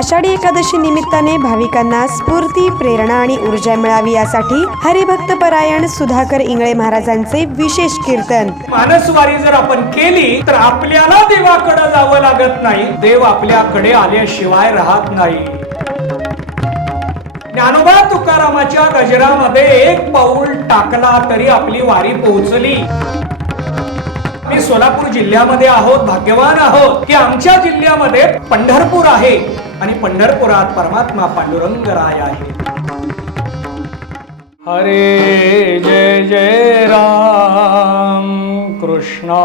आषाढी एकादशी निमित्ताने भाविकांना स्फूर्ती, प्रेरणा आणि ऊर्जा मिळावी यासाठी हरिभक्त परायण सुधाकर इंगळे महाराजांचे विशेष कीर्तन. मानसवारी जर आपण केली तर आपल्याला देवाकडे जावं लागत नाही, देव आपल्याकडे आल्याशिवाय राहत नाही. ज्ञानोबा तुकारामाच्या गजरामध्ये एक पाऊल टाकला तरी आपली वारी पोहोचली. मी सोलापूर जिल्ह्यामध्ये आहोत, भाग्यवान आहोत की आमच्या जिल्ह्यामध्ये पंढरपूर आहे आणि पंढरपुरात परमात्मा पांडुरंग राय आहे. हरे जय जय राम कृष्णा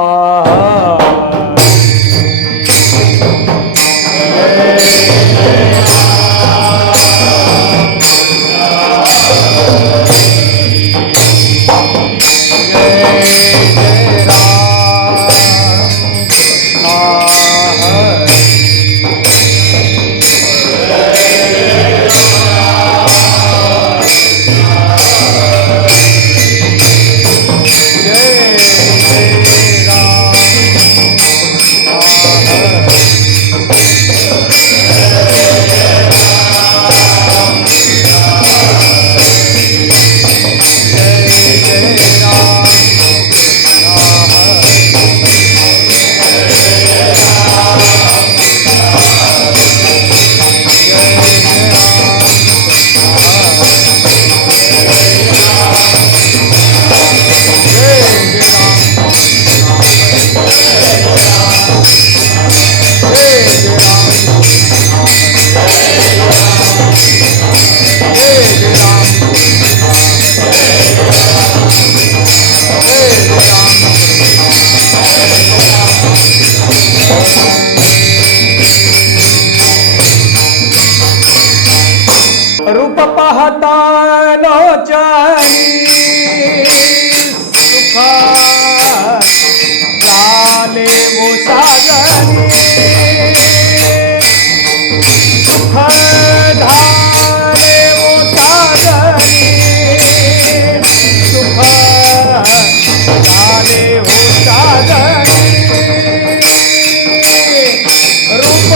रूप पाहता लोचनी सुख झाले वो साजनी, सुख झाले वो साजनी, सुख झाले वो साजनी. रूप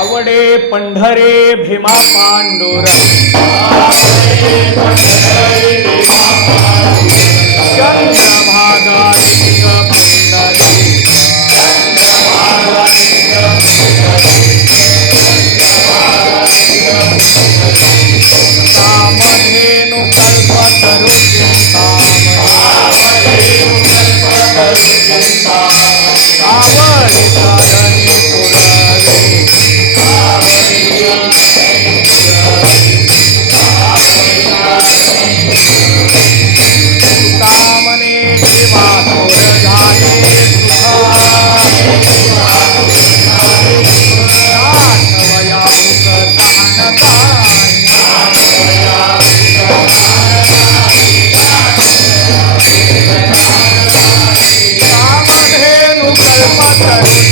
आवडे पंढरे भीमा पांडुरंग चंद्रभागा लिंग पुंडलिक कामधेनु कल्पतरु आवडे साधनी पुरावे कामने जीवा थोर झाले नाथवया मुख कामधेनु कल्पतरु कामधेनु कल्पतरु आवडी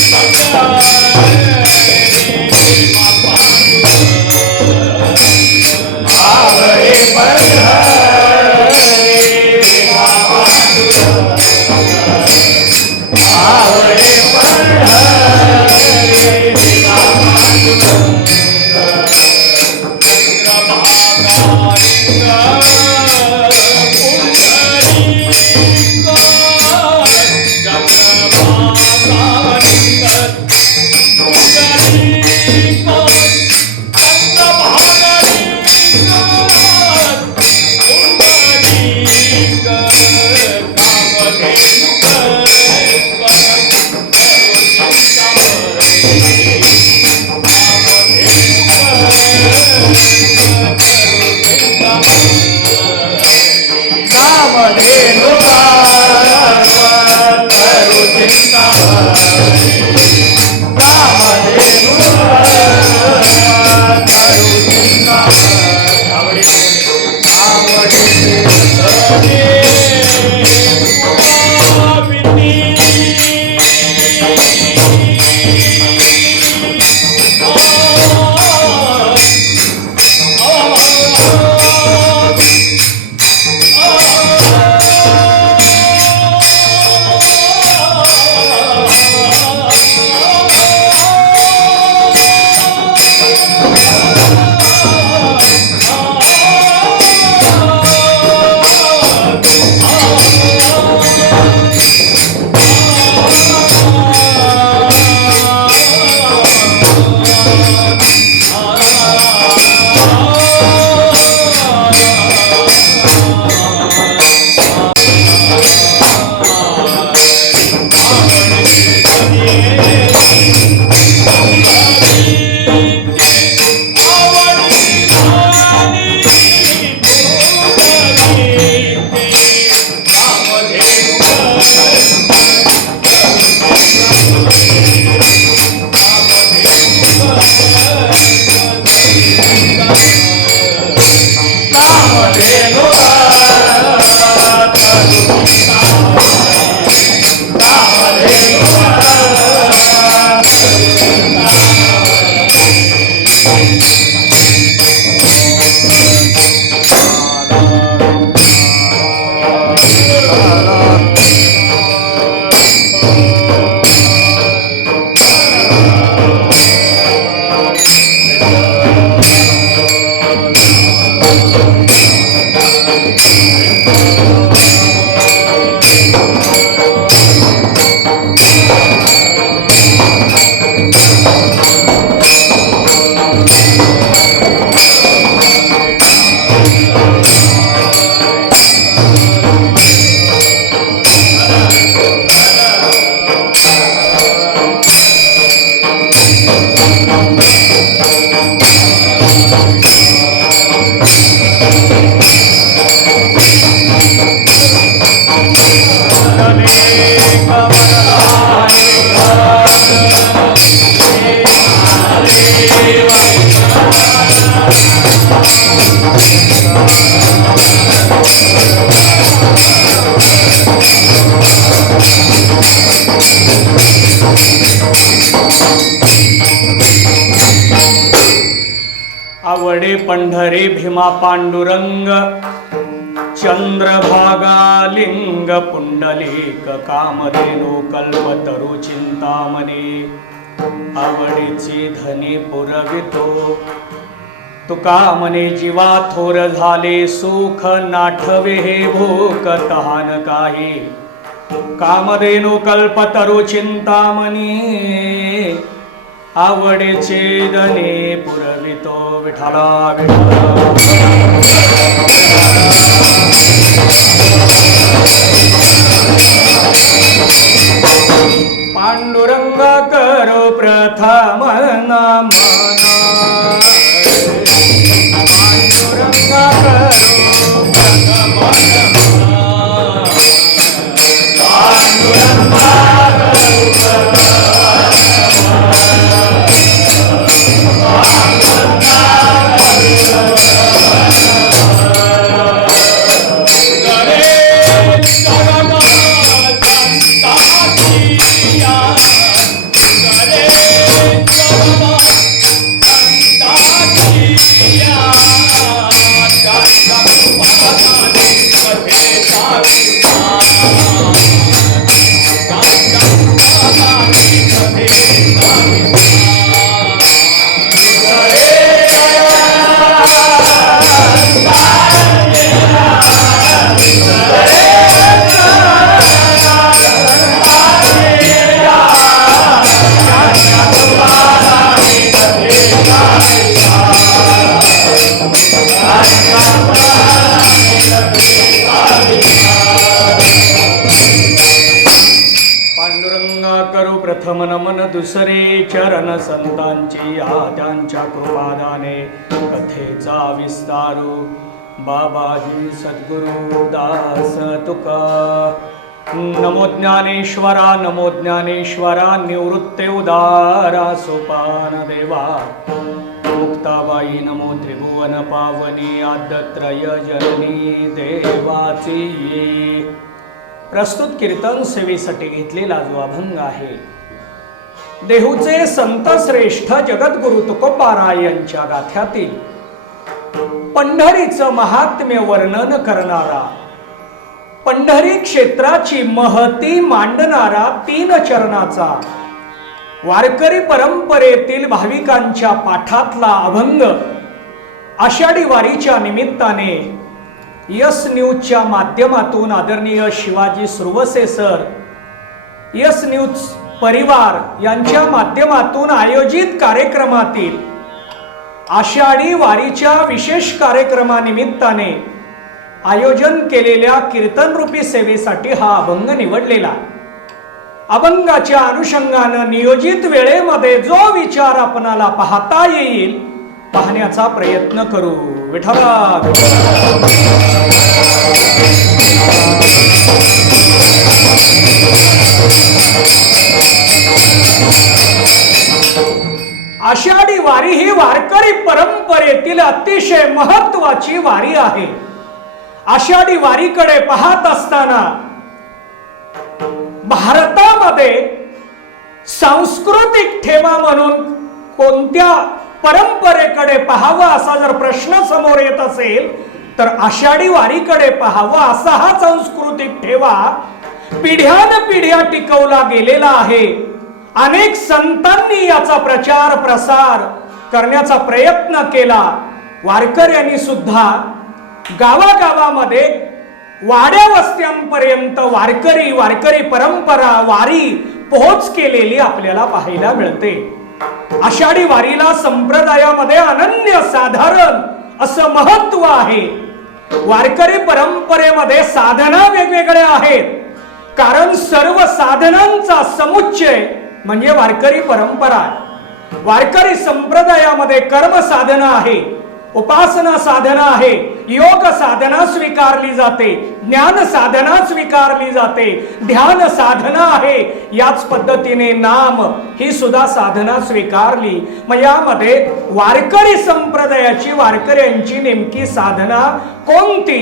साधनी आवडे पंढरी भीमा पांडुरंग चंद्रभागा लिंग पुंडलिक कामधेनु कल्पतरु चिंतामणी आवडीची धनी पुरवितो तुका मने जीवा थोर झाले सुख नाठवे हे भूक तहान काही कामधेनु कल्पतरु चिंतामणी आवडीचे धनी पुरवितो विठला विठला पांडुरंग करो प्रथम नमन पांडुरंग करो प्रथम नमन पांडुरंग प्रथम नमन दुसरे चरण संतांची त्यांच्या कृपादाने कथेचा विस्तारू बाबाजी सद्गुरु दास तुका नमो ज्ञानेश्वरा निवृत्ते उदारा सोपान देवा मुक्ताबाई नमो त्रिभुवन पावनी आद्यत्रय जननी देवाची प्रस्तुत कीर्तन सेवेसाठी घेतलेला जो अभंग आहे देहूचे संत श्रेष्ठ जगद्गुरु तुकोबाराय यांच्या गाथ्यातील पंढरीचं महात्म्य वर्णन करणारा पंढरी क्षेत्राची महती मांडणारा 3 चरणाचा वारकरी परंपरेतील भाविकांच्या पाठातला अभंग आषाढी वारीच्या निमित्ताने यस न्यूजच्या माध्यमातून आदरणीय Shivaji Suravase sir Yes News परिवार यांच्या माध्यमातून आयोजित कार्यक्रमातील आषाढी वारीच्या विशेष कार्यक्रमानिमित्ताने आयोजन केलेल्या कीर्तन रूपी सेवेसाठी हा अभंग निवडलेला अभंगाच्या अनुषंगाने नियोजित वेळेमध्ये जो विचार आपणाला पाहता येईल पाहण्याचा प्रयत्न करू विठला आषाढी वारी ही वारकरी परंपरेतील अतिशय महत्त्वाची वारी आहे। आषाढी वारीकडे पाहत असताना भारतामध्ये सांस्कृतिक ठेवा म्हणून कोणत्या परंपरेकडे पाहावा असा जर प्रश्न समोर येत असेल तर आषाढी वारीकडे पाहावा असा हा सांस्कृतिक ठेवा पिढ्यानपिढ्या टिकवला गेलेला आहे। अनेक संतांनी याचा प्रचार प्रसार करण्याचा प्रयत्न केला। वारकऱ्यांनी सुद्धा गावागावामध्ये वाड्या वस्त्यांपर्यंत वारकरी परंपरा वारी पोहोच केलेली आपल्याला पाहायला मिळते. आषाढी वारीला संप्रदायामध्ये अनन्य साधारण असं महत्व आहे. वारकरी परंपरेमध्ये साधना वेगवेगळ्या आहेत, कारण सर्व साधनांचा समुच्चय म्हणजे वारकरी परंपरा. वारकरी संप्रदायामध्ये कर्म साधना आहे, उपासना साधना आहे, योग साधना स्वीकारली जाते, ज्ञान साधना स्वीकारली जाते, ध्यान साधना आहे, याच पद्धतीने नाम ही सुद्धा साधना स्वीकारली. मग यामध्ये वारकरी संप्रदायाची वारकऱ्यांची नेमकी साधना कोणती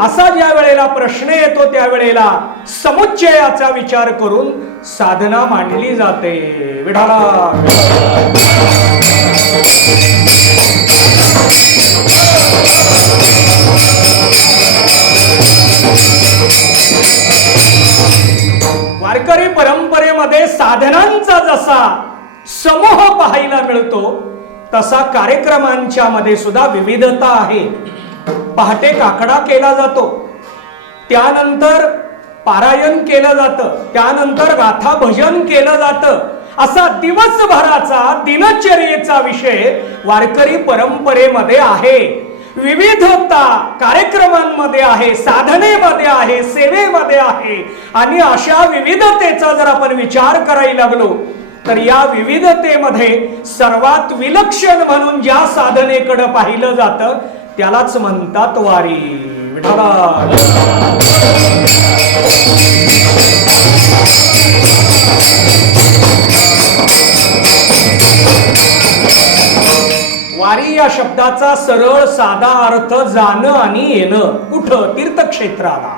असा ज्या वेळेला प्रश्न येतो त्यावेळेला समुच्चयाचा विचार करून साधना मांडली जाते. विठाला वारकरी परंपरेमध्ये साधनांचा जसा समूह पाहायला मिळतो तसा कार्यक्रमांच्या मध्ये सुद्धा विविधता आहे. पहाटे काकडा केला जातो, त्यानंतर पारायण केलं जातं, त्यानंतर गाथा भजन केलं जातं. असा दिवसभराचा दिनचर्येचा विषय वारकरी परंपरेमध्ये आहे. विविधता कार्यक्रमांमध्ये आहे, साधनेमध्ये आहे, सेवेमध्ये आहे. आणि अशा विविधतेचा जर आपण विचार करायला लागलो तर या विविधतेमध्ये सर्वात विलक्षण म्हणून ज्या साधनेकडे पाहिलं जातं त्यालाच म्हणतात वारी. विठ्ठला वारी या शब्दाचा सरळ साधा अर्थ जाणं आणि येणं. कुठं? तीर्थक्षेत्राला,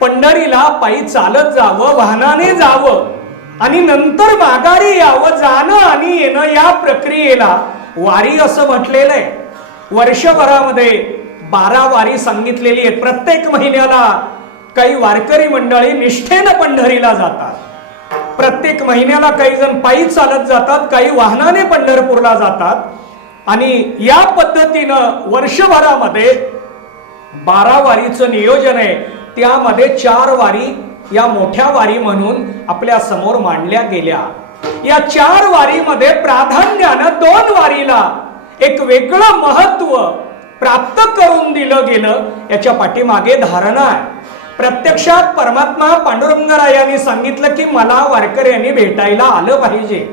पंढरीला पायी चालत जावं, वाहनाने जावं आणि नंतर माघारी यावं. जाणं आणि येणं या प्रक्रियेला वारी असं म्हटलेलं आहे. वर्षभरामध्ये 12 वारी सांगितलेली आहे. प्रत्येक महिन्याला काही वारकरी मंडळी निष्ठेनं पंढरीला जातात. प्रत्येक महिन्याला काही जण पायी चालत जातात, काही वाहनाने पंढरपूरला जातात. आणि या पद्धतीनं वर्षभरामध्ये 12 वारीचं नियोजन आहे. त्यामध्ये 4 वारी या मोठ्या वारी म्हणून आपल्या समोर मांडल्या गेल्या. या 4 वारीमध्ये प्राधान्यानं 2 वारीला एक वेगळं महत्व प्राप्त करून दिलं गेलं. याच्या पाठीमागे धारणा आहे. प्रत्यक्षात परमात्मा पांडुरंगरायांनी सांगितलं की मला वारकऱ्यांनी भेटायला आलं पाहिजे.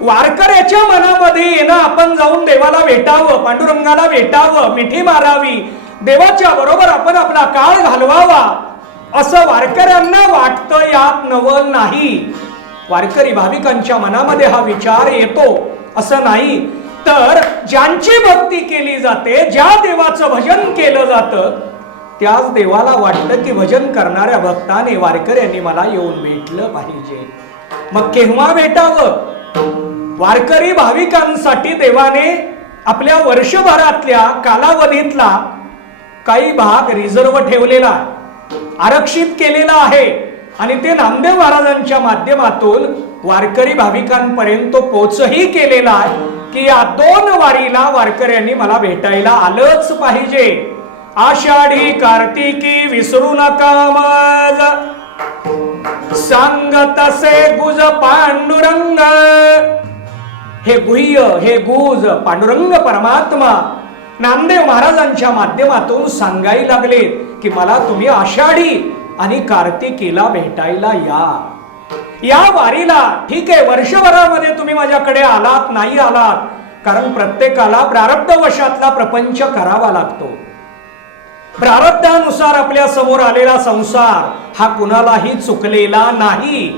वारकऱ्याच्या मनामध्ये येणं आपण जाऊन देवाला भेटावं, पांडुरंगाला भेटावं, मिठी मारावी, देवाच्या बरोबर आपण आपला काळ घालवावा असं वारकऱ्यांना वाटतं. यात नवल नाही. वारकरी भाविकांच्या मनामध्ये हा विचार येतो असं नाही. तर ज्यांची भक्ती केली जाते, ज्या देवाचं भजन केलं जातं त्याच देवाला वाटतं की भजन करणाऱ्या भक्ताने वारकऱ्यांनी मला येऊन भेटलं पाहिजे. मग केव्हा भेटावं? वारकरी भाविकांसाठी देवाने आपल्या वर्षभरातल्या कालावधीतला काही भाग रिझर्व ठेवलेला, आरक्षित केलेला आहे. आणि ते नामदेव महाराजांच्या माध्यमातून वारकरी भाविकांपर्यंत पोचही केलेला आहे की या 2 वारीला वारकऱ्यांनी मला भेटायला आलंच पाहिजे. आषाढी कार्तिकी विसरू नका मज, सांगत असे गुज पांडुरंग. हे गुह्य, हे गुज पांडुरंग परमात्मा नामदेव महाराजांच्या माध्यमातून सांगायला लागले की मला तुम्ही आषाढी आणि कार्तिकीला भेटायला या. या वारीला ठीक आहे, वर्षभरामध्ये तुम्ही माझ्याकडे आलात नाही आलात, कारण प्रत्येकाला प्रारब्धवशातला प्रपंच करावा लागतो. प्रारब्धानुसार आपल्या समोर आलेला संसार हा कुणालाही चुकलेला नाही.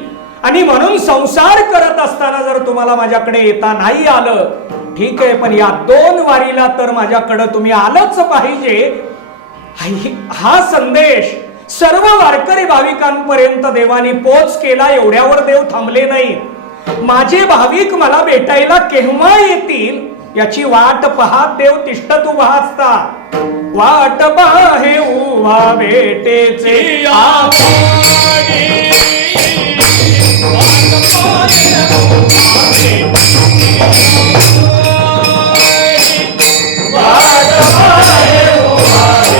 आणि म्हणून संसार करत असताना जर तुम्हाला माझ्याकडे येता नाही आलं ठीक आहे, पण या 2 वारीला तर माझ्याकडे तुम्ही आलंच पाहिजे. हा संदेश सर्व वारकरी भाविकांपर्यंत देवानी पोच केला. एवढ्यावर देव थांबले नाही. माझे भाविक मला भेटायला केव्हा येतील याची वाट पाहत देव तिष्ठत उभा असतात. वाट पाहे उभा भेटेचे वाट पाहे उभा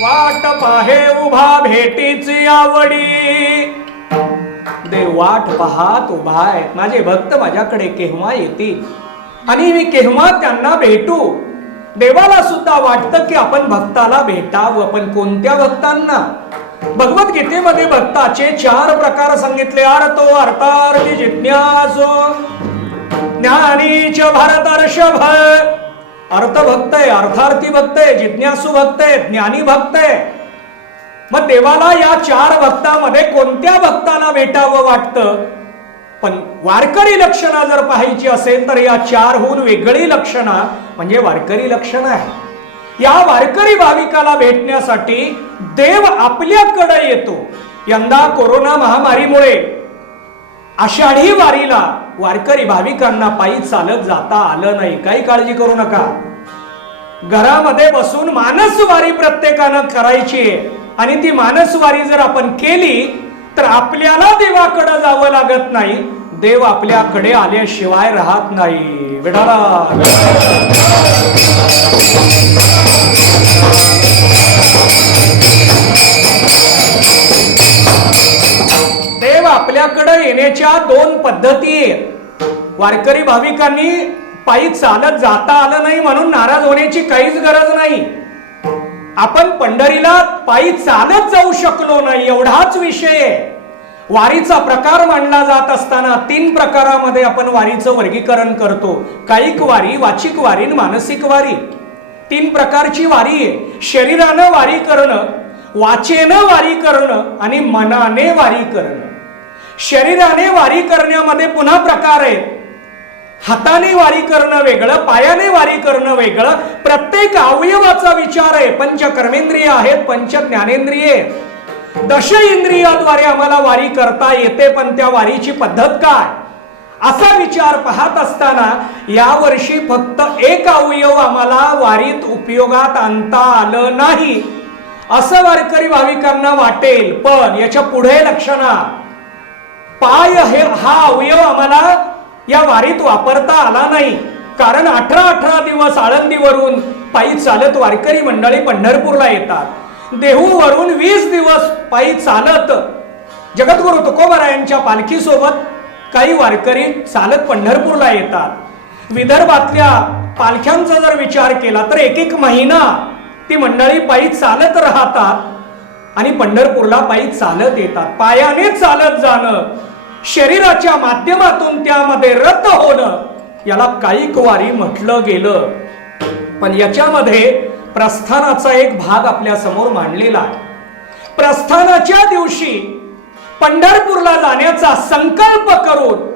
वाट पाहे उभा भेटीची आवडी. देव वाट पाहात उभा आहे, माझे भक्त माझ्याकडे केव्हा येतील आणि मी केव्हा त्यांना भेटू. देवाला सुद्धा वाटतं की आपण भक्ताला भेटावं, पण कोणत्या भक्तांना? भगवद्गीतेमध्ये भक्ताचे 4 प्रकार सांगितले. अर्थो अर्थार्थी जिज्ञासो ज्ञानीच भरतर्षभ. अर्थ भक्त आहे, अर्थार्थी भक्त आहे, जिज्ञासू भक्त आहे, ज्ञानी भक्त आहे. मग देवाला या 4 भक्तामध्ये कोणत्या भक्ताला भेटावं वाटतं? पण वारकरी लक्षणा जर पाहायची असेल तर या 4हून वेगळी लक्षणा म्हणजे वारकरी लक्षण आहे. या वारकरी भाविकाला भेटण्यासाठी देव आपल्याकडे येतो. यंदा कोरोना महामारीमुळे आषाढी वारीला वारकरी भाविकांना पायी चालत जाता आलं नाही. काही काळजी करू नका, घरामध्ये बसून मानसवारी प्रत्येकानं करायची आहे आणि ती मानसवारी जर आपण केली तर आपल्याला देवाकडे जावं लागत नाही. देव आपल्याकडे आल्याशिवाय राहत नाही. विठाला देव आपल्याकडे येण्याच्या 2 पद्धती आहेत. वारकरी भाविकांनी पायी चालत जाता आलं नाही म्हणून नाराज होण्याची काहीच गरज नाही. आपण पंढरीला पायी चालत जाऊ शकलो नाही एवढाच विषय आहे. वारीचा प्रकार मांडला जात असताना 3 प्रकारामध्ये आपण वारीचं वर्गीकरण करतो. कायिक वारी, वाचिक वारी, मानसिक वारी. 3 प्रकारची वारी आहे. शरीरानं वारी करणं, वाचेनं वारी करणं आणि मनाने वारी करणं. शरीराने वारी करण्यामध्ये पुन्हा प्रकार आहेत. हाताने वारी करणं वेगळं, पायाने वारी करणं वेगळं. प्रत्येक अवयवाचा विचार आहे. 5 कर्मेंद्रिय आहेत, 5 ज्ञानेंद्रिये, 10 इंद्रियाद्वारे आम्हाला वारी करता येते. पण त्या वारीची पद्धत काय असा विचार पाहत असताना यावर्षी फक्त एक अवयव आम्हाला वारीत उपयोगात आणता आलं नाही असं वारकरी भाविकांना वाटेल. पण याच्या पुढे लक्षणा पाय हा अवयव आम्हाला या वारीत वापरता आला नाही. कारण 18 दिवस आळंदीवरून पायी चालत वारकरी मंडळी पंढरपूरला येतात. देहूवरून 20 दिवस पायी चालत जगद्गुरु तुकोबारायांच्या पालखी सोबत काही वारकरी चालत पंढरपूरला येतात. विदर्भातल्या पालख्यांचा जर विचार केला तर 1 महिना ती मंडळी पायी चालत राहतात आणि पंढरपूरला पायी चालत येतात. पायाने चालत जाणं, शरीराच्या माध्यमातून त्यामध्ये रत होणं याला कायिक वारी म्हटलं गेलं. पण याच्यामध्ये प्रस्थानाचा एक भाग आपल्या समोर मांडलेला आहे. प्रस्थानाच्या दिवशी पंढरपूरला जाण्याचा संकल्प करून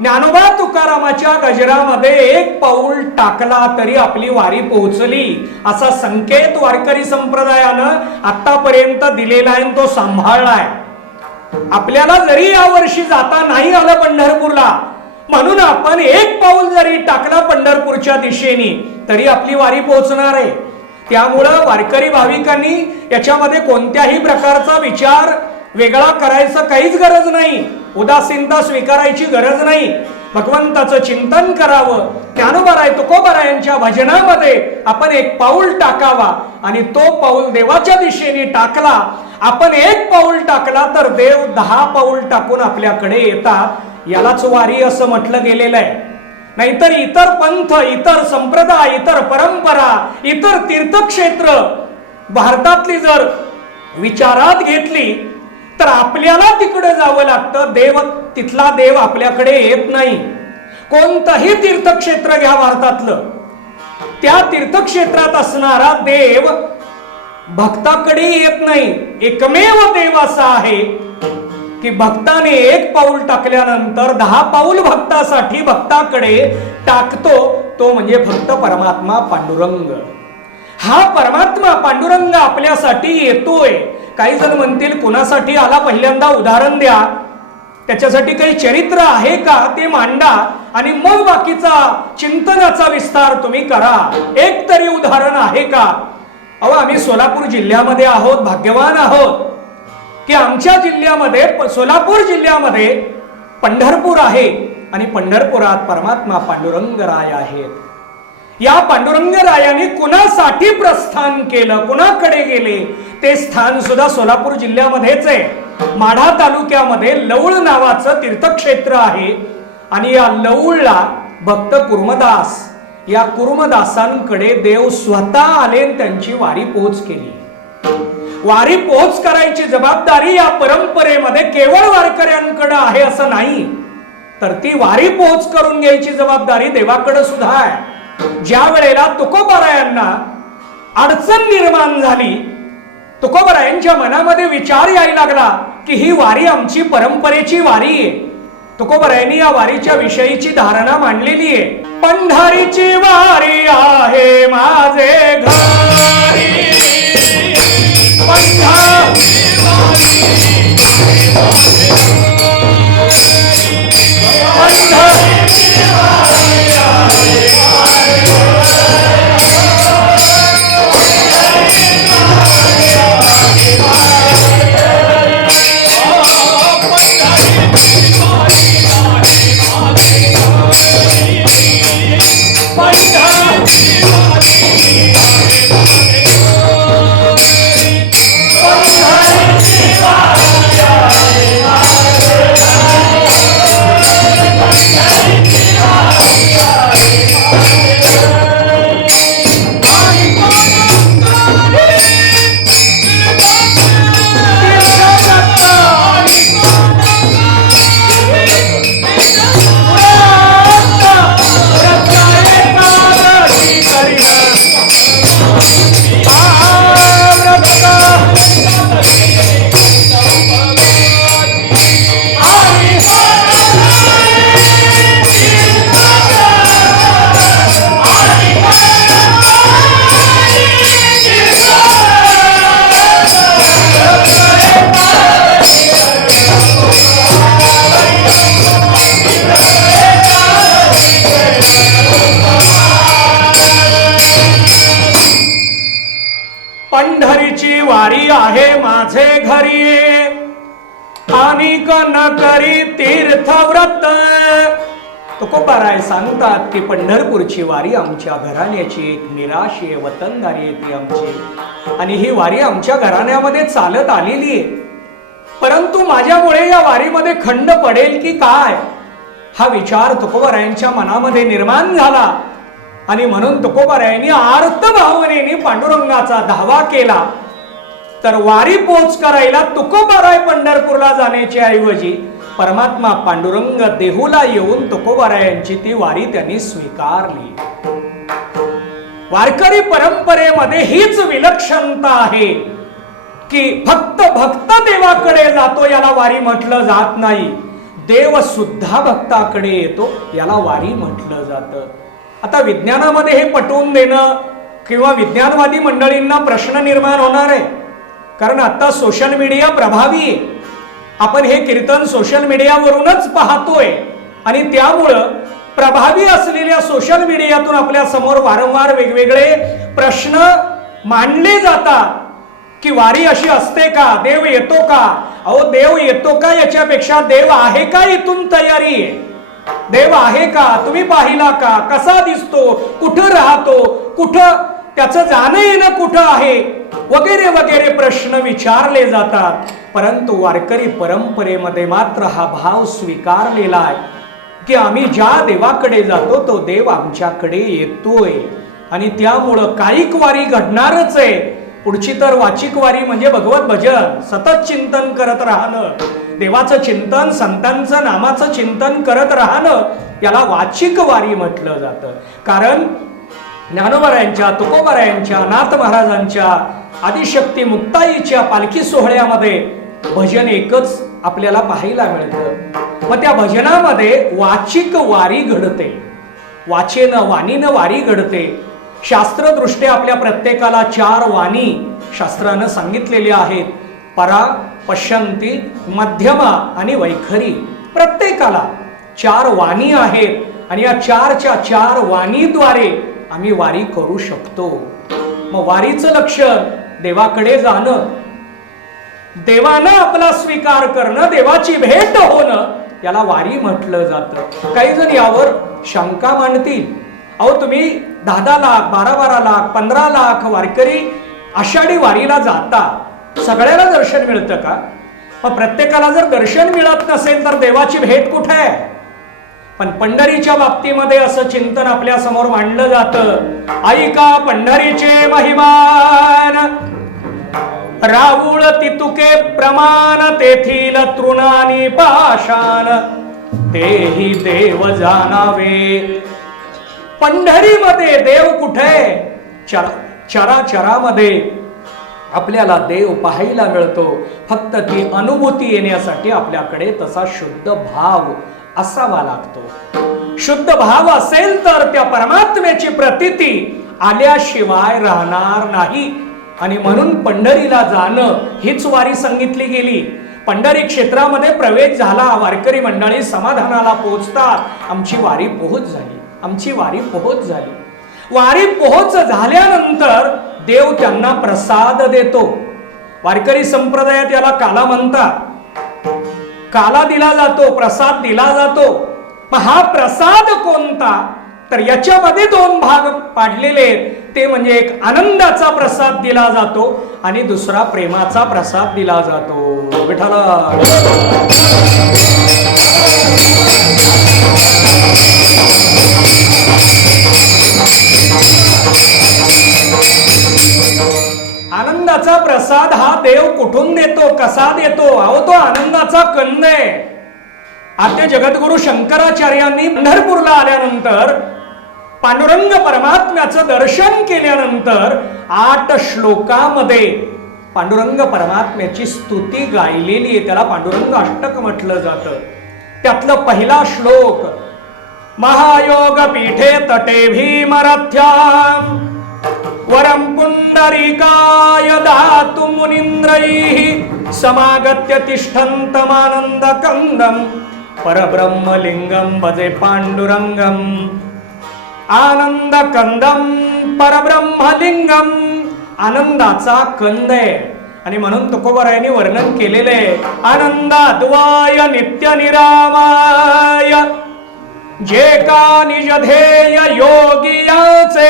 ज्ञानोबा तुकारामाच्या गजरामध्ये 1 पाऊल टाकला तरी आपली वारी पोहोचली असा संकेत वारकरी संप्रदायानं आतापर्यंत दिलेला आहे, तो सांभाळलाय. आपल्याला जरी यावर्षी जाता नाही आलं पंढरपूरला म्हणून आपण 1 पाऊल जरी टाकला पंढरपूरच्या दिशेने तरी आपली वारी पोहोचणार आहे. त्यामुळं वारकरी भाविकांनी याच्यामध्ये कोणत्याही प्रकारचा विचार वेगळा करायचं काहीच गरज नाही. उदासीनता स्वीकारायची गरज नाही. भगवंताचं चिंतन करावं. ज्ञानोबाराय तुकोबारायांच्या भजनामध्ये आपण 1 पाऊल टाकावा आणि तो पाऊल देवाच्या दिशेने टाकला. आपण 1 पाऊल टाकला तर देव 10 पाऊल टाकून आपल्याकडे येतात. यालाच वारी असं म्हटलं गेलेलं आहे. नाहीतर इतर पंथ, इतर संप्रदाय, इतर परंपरा, इतर तीर्थक्षेत्र भारतातली जर विचारात घेतली तर आपल्याला तिकडे जावं लागतं. तिथला देव आपल्याकडे येत नाही. कोणतंही तीर्थक्षेत्र घ्या भारतातलं, त्या तीर्थक्षेत्रात असणारा देव भक्ताकडे येत नाही. एकमेव देव असा आहे की भक्ताने एक पाऊल टाकल्यानंतर 10 पाऊल भक्तासाठी भक्ताकडे टाकतो, तो म्हणजे फक्त परमात्मा पांडुरंग. हा परमात्मा पांडुरंग आपल्यासाठी येतोय. काही जण म्हणतील कुणासाठी आला, पहिल्यांदा उदाहरण द्या, त्याच्यासाठी काही चरित्र आहे का ते मांडा आणि मग बाकीचा चिंतनाचा विस्तार तुम्ही करा. एक तरी उदाहरण आहे का? अहो, आम्ही सोलापूर जिल्ह्यामध्ये आहोत, भाग्यवान आहोत की आमच्या जिल्ह्यामध्ये, सोलापूर जिल्ह्यामध्ये पंढरपूर आहे आणि पंढरपुरात परमात्मा पांडुरंग राय आहेत. या पांडुरंग रायाने कुणासाठी प्रस्थान केलं, कुणाकडे गेले, ते स्थान सुद्धा सोलापूर जिल्ह्यामध्येच आहे. माढा तालुक्यामध्ये लौळ नावाचं तीर्थक्षेत्र आहे आणि या लौळला भक्त कुर्मदास, या कुर्मदासांकडे देव स्वतः आले, त्यांची वारी पोच केली. वारी पोच करायची जबाबदारी या परंपरेमध्ये केवळ वारकऱ्यांकडे आहे असं नाही, तर ती वारी पोच करून घ्यायची जबाबदारी देवाकडे सुद्धा आहे. ज्या वेळेला तुकोबारायांना अडचण निर्माण झाली, तुकोबारायांच्या मनामध्ये विचार यायला लागला की ही वारी आमची परंपरेची वारी आहे. तुकोबारायांनी या वारीच्या विषयीची धारणा मांडलेली आहे. पंढरीची वारी आहे माझे घरी, पंढरीची वारी आहे माझे घरी, अनिक न करी तीर्थव्रत. तुकोबाराय सांगतात की पंढरपूरची वारी आमच्या घराण्याची एक निराशी आहे, वतनदारी आहे ती आमची, आणि ही वारी आमच्या घराण्यामध्ये चालत आलेली आहे. परंतु माझ्यामुळे या वारीमध्ये खंड पडेल की काय, हा विचार तुकोबारायांच्या मनामध्ये निर्माण झाला. आणि म्हणून तुकोबारायांनी आर्त भावनेने पांडुरंगाचा धावा केला. तर वारी पोच करायला तुकोबाराय पंढरपूरला जाण्याच्या ऐवजी परमात्मा पांडुरंग देहूला येऊन तुकोबारायांची ती वारी त्यांनी स्वीकारली. वारकरी परंपरेमध्ये हीच विलक्षणता आहे की फक्त भक्त देवाकडे जातो याला वारी म्हटलं जात नाही, देव सुद्धा भक्ताकडे येतो याला वारी म्हटलं जातं. आता विज्ञानामध्ये हे पटवून देणं किंवा विज्ञानवादी मंडळींना प्रश्न निर्माण होणार आहे, कारण आता सोशल मीडिया प्रभावी आहे. आपण हे कीर्तन सोशल मीडियावरूनच पाहतोय आणि त्यामुळं प्रभावी असलेल्या सोशल मीडियातून आपल्या समोर वारंवार वेगवेगळे प्रश्न मांडले जातात की वारी अशी असते का, देव येतो का. अहो, देव येतो का याच्यापेक्षा देव आहे का इथून तयारी आहे. देव आहे का, तुम्ही पाहिला का, कसा दिसतो, कुठं राहतो, कुठं त्याचं जाणं येणं कुठं आहे, वगैरे वगैरे प्रश्न विचारले जातात. परंतु वारकरी परंपरेमध्ये मात्र हा भाव स्वीकारलेला आहे की आम्ही ज्या देवाकडे जातो तो देव आमच्याकडे येतोय. आणि त्यामुळं कायिक वारी घडणारच आहे. पुढची तर वाचिक वारी म्हणजे भगवत भजन, सतत चिंतन करत राहणं, देवाचं चिंतन, संतांचं नामाचं चिंतन करत राहणं, याला वाचिक वारी म्हटलं जातं. कारण ज्ञानोबारायांच्या, तुकोबारायांच्या, नाथ महाराजांच्या, आदिशक्ती मुक्ताईच्या पालखी सोहळ्यामध्ये भजन एकच आपल्याला पाहायला मिळतं. मग त्या भजनामध्ये वाचिक वारी घडते, वाचेनं वाणीनं वारी घडते. शास्त्रदृष्ट्या आपल्या प्रत्येकाला 4 वाणी शास्त्रानं सांगितलेल्या आहेत. परा, पश्यंती, मध्यमा आणि वैखरी. प्रत्येकाला 4 वाणी आहेत आणि या 4च्या 4 वाणीद्वारे आम्ही वारी करू शकतो. मग वारीचं लक्षण देवाकडे जाणं, देवानं आपला स्वीकार करणं, देवाची भेट होणं, याला वारी म्हटलं जातं. काही जण यावर शंका मांडतील, अहो तुम्ही 10-10 लाख, 12-12 लाख, 15 लाख वारकरी आषाढी वारीला जाता, सगळ्याला दर्शन मिळतं का? मग प्रत्येकाला जर दर्शन मिळत नसेल तर देवाची भेट कुठे आहे? पण पंढरीच्या बाबतीमध्ये असं चिंतन आपल्या समोर मांडलं जातं. ऐका पंढरीचे महिमान, रावुळ तितुके प्रमाण, तेथील तृणानी पाषाण, तेही देव जाणावे. पंढरीमध्ये देव कुठे? चराचरामध्ये आपल्याला देव पाहायला मिळतो. फक्त ती अनुभूती येण्यासाठी आपल्याकडे तसा शुद्ध भाव असावा लागतो. शुद्ध भाव असेल तर त्या परमात्म्याची प्रतीती आल्याशिवाय राहणार नाही. आणि म्हणून पंढरीला जाणं हीच वारी सांगितली गेली. पंढरी क्षेत्रामध्ये प्रवेश झाला, वारकरी मंडळी समाधानाला पोहोचतात. आमची वारी पोहोच झाली, आमची वारी पोहोच झाली. वारी पोहोच झाल्यानंतर देव त्यांना प्रसाद देतो. वारकरी संप्रदायात याला काला म्हणतात. काला दिला जातो, प्रसाद दिला जातो. मग हा प्रसाद कोणता? तर याच्यामध्ये 2 भाग पाडलेले आहेत. ते म्हणजे एक आनंदाचा प्रसाद दिला जातो आणि दुसरा प्रेमाचा प्रसाद दिला जातो. विठ्ठला आनंदाचा प्रसाद हा देव कुठून देतो, कसा देतो? अहो तो आनंदाचा कंद आहे. आद्य जगद्गुरु शंकराचार्यांनी पंढरपूरला आल्यानंतर पांडुरंग परमात्म्याचं दर्शन केल्यानंतर 8 श्लोकामध्ये पांडुरंग परमात्म्याची स्तुती गायलेली आहे. त्याला पांडुरंग अष्टक म्हटलं जातं. त्यातलं पहिला श्लोक, महायोग पीठे तटे भीमरथ्याम वरम पुंडरीकाय दातु मुनींद्रैः समागत्य तिष्ठन्तमानंद कंदम परब्रह्मलिंगम भजे पांडुरंगम. आनंद कंदम परब्रह्मलिंगम, आनंदाचा कंद आहे. आणि म्हणून तुकोबरायांनी वर्णन केलेले आनंदाद्वाय नित्य निरामाय, जे का निज ध्येय योगियाचे.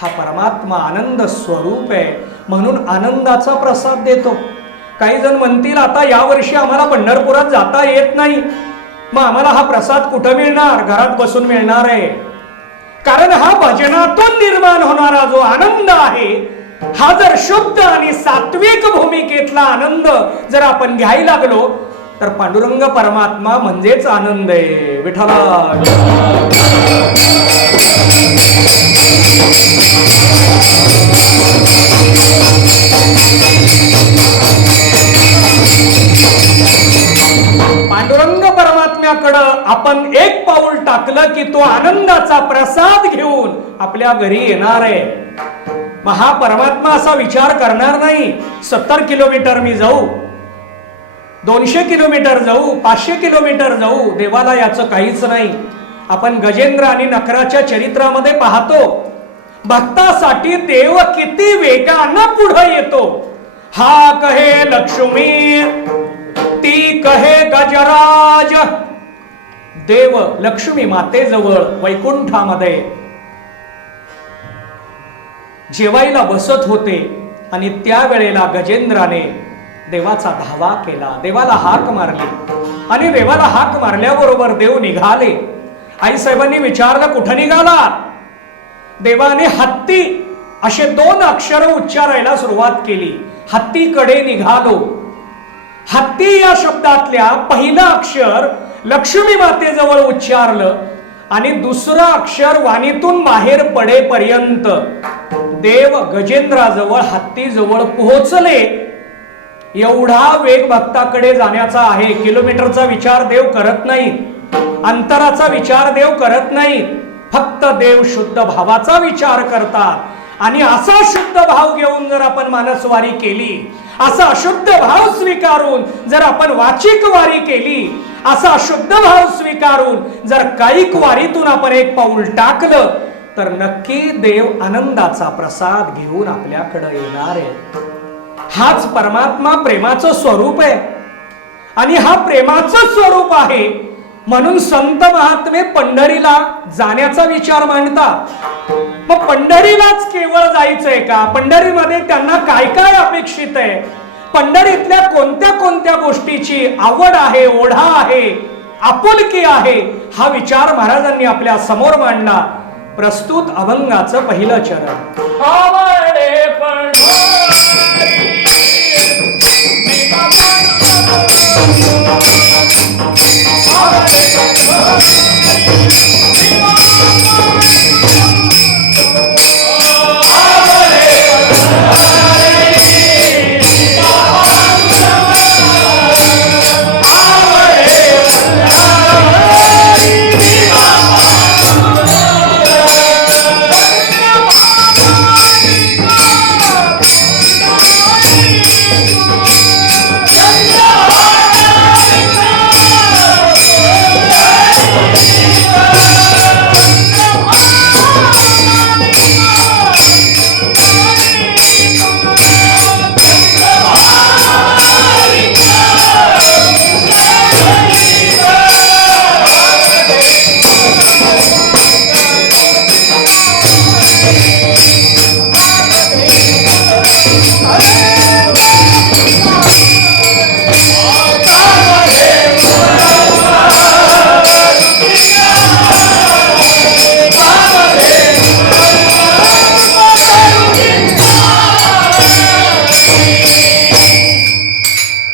हा परमात्मा आनंद स्वरूप आहे, म्हणून आनंदाचा प्रसाद देतो. काही जण म्हणतील आता यावर्षी आम्हाला पंढरपुरात जाता येत नाही, मग आम्हाला हा प्रसाद कुठं मिळणार? घरात बसून मिळणार आहे. कारण हा भजनातून निर्माण होणारा जो आनंद आहे, हा जर शुद्ध आणि सात्विक भूमिकेतला आनंद जर आपण घ्यायला लागलो तर पांडुरंग परमात्मा म्हणजेच आनंद आहे. विठ्ठला पांडुरंग परमात्म्याकडं आपण एक पाऊल टाकलं की तो आनंदाचा प्रसाद घेऊन आपल्या घरी येणार आहे. मग हा परमात्मा असा विचार करणार नाही 70 किलोमीटर मी जाऊ, 200 किलोमीटर जाऊ, 500 किलोमीटर जाऊ. देवाला याचं काहीच नाही. आपण गजेंद्र आणि नकराच्या चरित्रामध्ये पाहतो, भक्तासाठी देव किती वेगानं पुढे येतो. हा कहे लक्ष्मी, ती कहे गजराज. देव लक्ष्मी मातेजवळ वैकुंठामध्ये जेवायला बसत होते आणि त्यावेळेला गजेंद्राने देवाचा धावा केला, देवाला हाक मारली. आणि देवाला हाक मारल्याबरोबर देव निघाले. आईसाहेबांनी विचारलं कुठं निघाला? देवाने हत्ती असे 2 अक्षर उच्चारायला सुरुवात केली. हत्तीकडे निघालो. हत्ती या शब्दातल्या पहिलं अक्षर लक्ष्मी मातेजवळ उच्चारलं आणि दुसरं अक्षर वाणीतून बाहेर पडेपर्यंत देव गजेंद्राजवळ हत्तीजवळ पोहोचले एवढा वेग भक्ताकडे जाण्याचा आहे. किलोमीटरचा विचार देव करत नाही, अंतराचा विचार देव करत नाही, फक्त देव शुद्ध भावाचा विचार करतात. आणि असा शुद्ध भाव घेऊन जर आपण मानसवारी केली, असा अशुद्ध भाव स्वीकारून जर आपण वाचिक वारी केली, असा अशुद्ध भाव स्वीकारून जर कायिक वारीतून आपण एक पाऊल टाकलं, तर नक्की देव आनंदाचा प्रसाद घेऊन आपल्याकडे येणार आहे. हाच परमात्मा प्रेमाचं स्वरूप आहे. आणि हा प्रेमाचं स्वरूप आहे म्हणून संत महात्मे पंढरीला जाण्याचा विचार मांडतात. मग पंढरीलाच केवळ जायचंय का? पंढरीमध्ये त्यांना काय काय अपेक्षित आहे? पंढरीतल्या कोणत्या कोणत्या गोष्टीची आवड आहे, ओढा आहे, आपुलकी आहे, हा विचार महाराजांनी आपल्या समोर मांडला. प्रस्तुत अभंगाचं पहिलं चरण.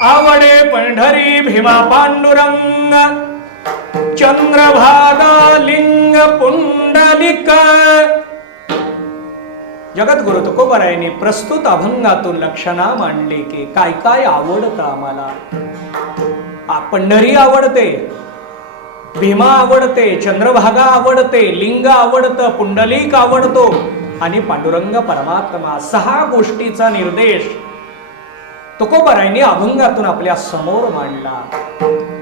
आवडे पंढरी भीमा पांडुरंग चंद्रभागा लिंग पुंडलिक. जगद्गुरु तुकोबारायांनी प्रस्तुत अभंगातून लक्षणा मांडली की काय काय आवडतं आम्हाला. पंढरी आवडते, भीमा आवडते, चंद्रभागा आवडते, लिंग आवडतं, पुंडलिक आवडतो आणि पांडुरंग परमात्मा. 6 गोष्टीचा निर्देश तुकोबारायांनी अभंगातून आपल्या समोर मांडला.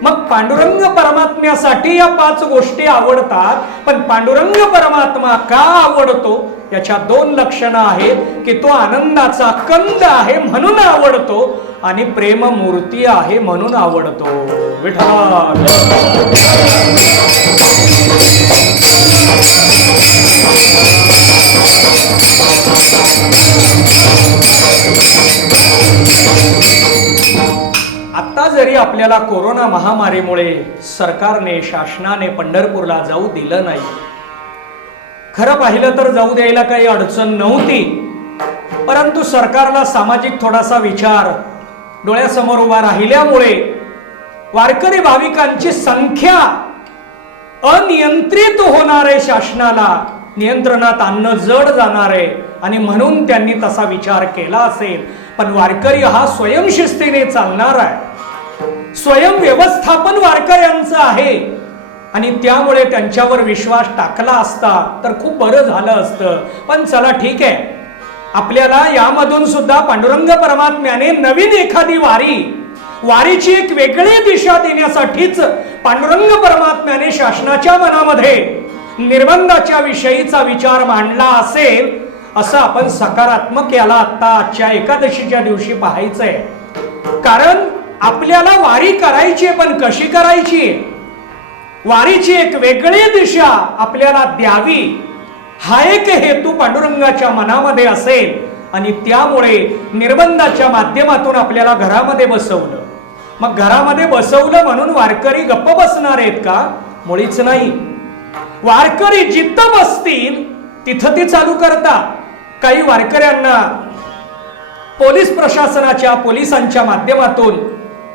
मग पांडुरंग परमात्म्यासाठी या 5 गोष्टी आवडतात. पण पांडुरंग परमात्मा का आवडतो याच्या 2 लक्षणं आहेत की तो आनंदाचा कंद आहे म्हणून आवडतो आणि प्रेम मूर्ती आहे म्हणून आवडतो. विठ्ठल आता जरी आपल्याला कोरोना महामारीमुळे सरकारने, शासनाने पंढरपूरला जाऊ दिलं नाही, खरं पाहिलं तर जाऊ द्यायला काही अडचण नव्हती, परंतु सरकारला सामाजिक थोडासा विचार डोळ्यासमोर उभा राहिल्यामुळे वारकरी भाविकांची संख्या अनियंत्रित होणार आहे, शासनाला नियंत्रणात आणणं जड जाणार आहे आणि म्हणून त्यांनी तसा विचार केला असेल. पण वारकरी हा स्वयंशिस्तीने चालणार आहे, स्वयं व्यवस्थापन वारकऱ्यांचं आहे आणि त्यामुळे त्यांच्यावर विश्वास टाकला असता तर खूप बरं झालं असतं. पण चला ठीक आहे, आपल्याला यामधून सुद्धा पांडुरंग परमात्म्याने नवीन एखादी वारीची एक वेगळी दिशा देण्यासाठीच पांडुरंग परमात्म्याने शासनाच्या मनामध्ये निर्बंधाच्या विषयीचा विचार मांडला असेल असं आपण सकारात्मक याला आजच्या एकादशीच्या दिवशी पाहायचंय. कारण आपल्याला वारी करायची, पण कशी करायची, वारीची एक वेगळी दिशा आपल्याला द्यावी हा एक हेतू पांडुरंगाच्या मनामध्ये असेल आणि त्यामुळे निर्बंधाच्या माध्यमातून आपल्याला घरामध्ये बसवलं. मग घरामध्ये बसवलं म्हणून वारकरी गप्प बसणार आहेत का? मुळीच नाही. वारकरी जिथं बसतील तिथं ती चालू करतात. काही वारकऱ्यांना पोलीस प्रशासनाच्या, पोलिसांच्या माध्यमातून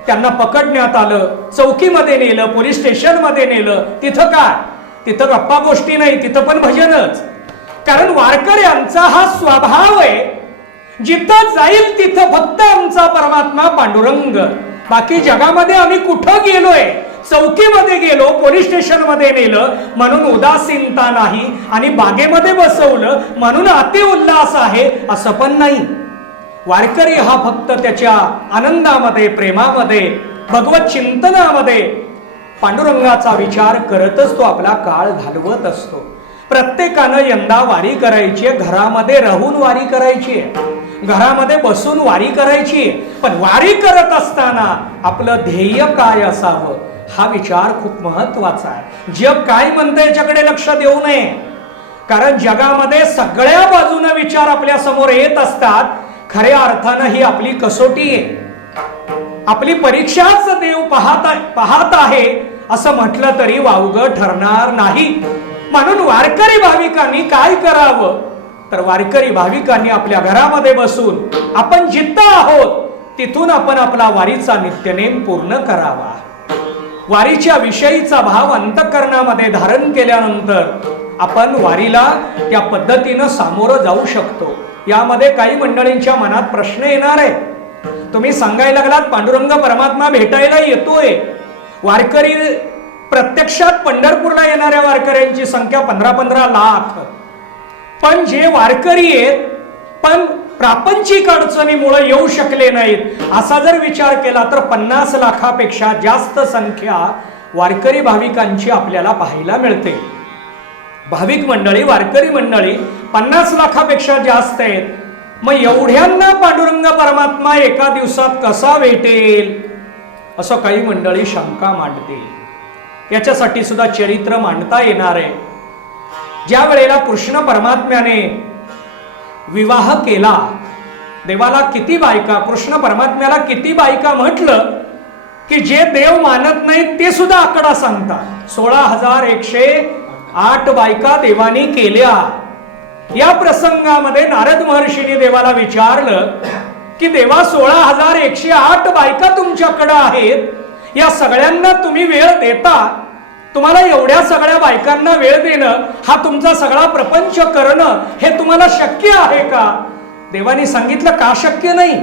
त्यांना पकडण्यात आलं, चौकीमध्ये नेलं, पोलीस स्टेशनमध्ये नेलं. तिथं काय? तिथं गप्पा गोष्टी नाही, तिथं पण भजनच. कारण वारकऱ्यांचा हा स्वभाव आहे जिथं जाईल तिथं फक्त आमचा परमात्मा पांडुरंग. बाकी जगामध्ये आम्ही कुठं गेलोय, चौकीमध्ये गेलो, पोलीस स्टेशन मध्ये नेलं म्हणून उदासीनता नाही, आणि बागेमध्ये बसवलं म्हणून अति उल्हास आहे असं पण नाही. वारकरी हा फक्त त्याच्या आनंदामध्ये, प्रेमामध्ये, भगवत चिंतनामध्ये पांडुरंगाचा विचार करतच तो आपला काळ घालवत असतो. प्रत्येकानं यंदा वारी करायची आहे, घरामध्ये राहून वारी करायची आहे, घरामध्ये बसून वारी करायची आहे. पण वारी करत असताना आपलं ध्येय काय असावं हा विचार खूप महत्वाचा आहे. जग काय म्हणतं याच्याकडे लक्ष देऊ नये, कारण जगामध्ये सगळ्या बाजूने विचार आपल्या समोर येत असतात. खऱ्या अर्थानं ही आपली कसोटी आहे, आपली परीक्षाच देव पाहत आहे असं म्हटलं तरी वावगं ठरणार नाही. म्हणून वारकरी भाविकांनी काय करावं, तर वारकरी भाविकांनी आपल्या घरामध्ये बसून आपण जिथं आहोत तिथून आपण आपला वारीचा नित्यनेम पूर्ण करावा. वारीच्या विषयीचा भाव अंतःकरणामध्ये धारण केल्यानंतर आपण वारीला त्या पद्धतीनं सामोरं जाऊ शकतो. यामध्ये काही मंडळींच्या मनात प्रश्न येणार आहे. तुम्ही सांगायला लागलात पांडुरंग परमात्मा भेटायला येतोय. वारकरी प्रत्यक्षात पंढरपूरला येणाऱ्या वारकऱ्यांची संख्या 15-15 लाख. पण जे वारकरी आहेत पण प्रापंचिक अडचणीमुळे येऊ शकले नाहीत असा जर विचार केला तर 50 लाखापेक्षा जास्त संख्या वारकरी भाविकांची आपल्याला पाहायला मिळते. भाविक मंडळी, वारकरी मंडळी 50 लाखापेक्षा जास्त आहेत. मग एवढ्यांना पांडुरंग परमात्मा एका दिवसात कसा भेटेल असं काही मंडळी शंका मांडतील. याच्यासाठी सुद्धा चरित्र मांडता येणार आहे. ज्या वेळेला कृष्ण परमात्म्याने विवाह केला, देवाला किती बायका, कृष्ण परमात्म्याला किती बायका म्हटलं की जे देव मानत नाहीत ते सुद्धा आकडा सांगतात. 16,108 बायका देवानी केल्या. या प्रसंगामध्ये नारद महर्षीने देवाला विचारलं की देवा 16,108 बायका तुमच्याकडे आहेत, या सगळ्यांना तुम्ही वेळ देता, तुम्हाला एवढ्या सगळ्या बायकांना वेळ देणं, हा तुमचा सगळा प्रपंच करणं हे तुम्हाला शक्य आहे का? देवानी सांगितलं का शक्य नाही.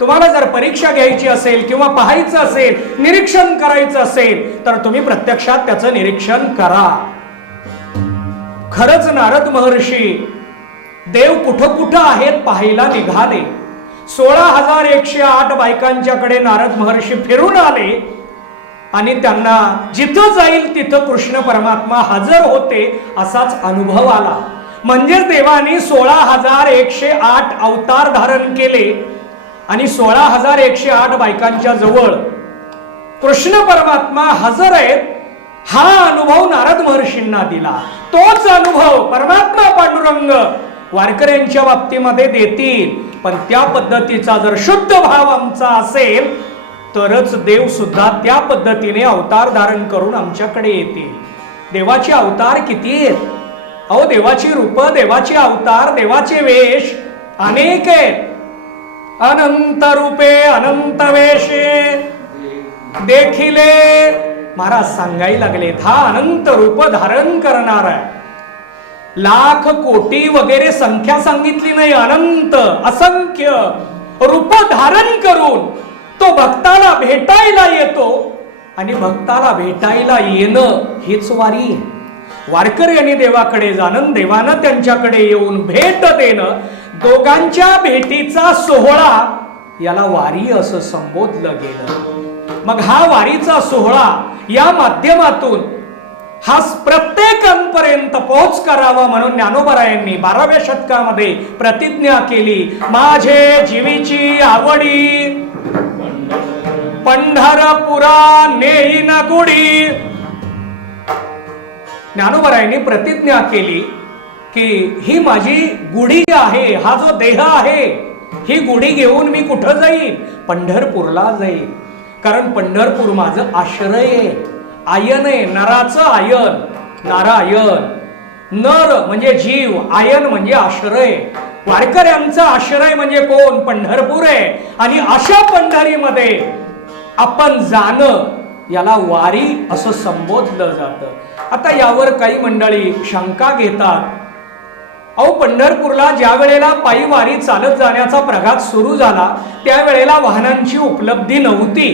तुम्हाला जर परीक्षा घ्यायची असेल किंवा पाहायचं असेल, निरीक्षण करायचं असेल तर तुम्ही प्रत्यक्षात त्याचं निरीक्षण करा. खरंच नारद महर्षी देव कुठं कुठं आहेत पाहायला निघाले. 16,108 बायकांच्याकडे नारद महर्षी फिरून आले आणि त्यांना जिथं जाईल तिथं कृष्ण परमात्मा हजर होते असाच अनुभव आला. म्हणजेच देवानी 16,108 अवतार धारण केले आणि 16,108 बायकांच्या जवळ कृष्ण परमात्मा हजर आहेत हा अनुभव नारद महर्षींना दिला. तोच अनुभव परमात्मा पांडुरंग वारकऱ्यांच्या बाबतीमध्ये देतील. पण त्या पद्धतीचा जर शुद्ध भाव आमचा असेल तरच देव सुद्धा त्या पद्धतीने अवतार धारण करून आमच्याकडे येतील. देवाचे अवतार किती आहेत अहो, देवाची रूप, देवाचे अवतार, देवाचे वेश अनेक आहेत. अनंत रूपे अनंत वेशे देखिले महाराज सांगायला लागले. हा अनंत रूप धारण करणार आहे. लाख कोटी वगैरे संख्या सांगितली नाही, अनंत असंख्य रूप धारण करून तो भक्ताला भेटायला येतो. आणि भक्ताला भेटायला येणं हीच वारी. वारकरी आणि देवाकडे जाणं, देवानं त्यांच्याकडे येऊन भेट देणं, दोघांच्या भेटीचा सोहळा याला वारी असं संबोधलं गेलं. मग हा वारीचा सोहळा या माध्यमातून हा प्रत्येकांपर्यंत पोहोच करावा म्हणून ज्ञानोबरायांनी 12व्या शतकामध्ये प्रतिज्ञा केली. माझे जीवीची आवडी पंढरपुरा नेईन गुडी. ज्ञानोबरायांनी प्रतिज्ञा केली की ही माझी गुढी आहे, हा जो देह आहे, ही गुढी घेऊन मी कुठं जाईल? पंढरपूरला जाईल. कारण पंढरपूर माझं आश्रय आहे, आयन आहे, नराचं आयन, नारायण. नर म्हणजे जीव, आयन म्हणजे आश्रय. वारकऱ्यांचा आश्रय म्हणजे कोण? पंढरपूर आहे. आणि अशा पंढरीमध्ये आपण जाणं याला वारी असं संबोधलं जातं. आता यावर काही मंडळी शंका घेतात अहो, पंढरपूरला ज्या वेळेला पायी वारी चालत जाण्याचा प्रघात सुरू झाला त्यावेळेला वाहनांची उपलब्धी नव्हती,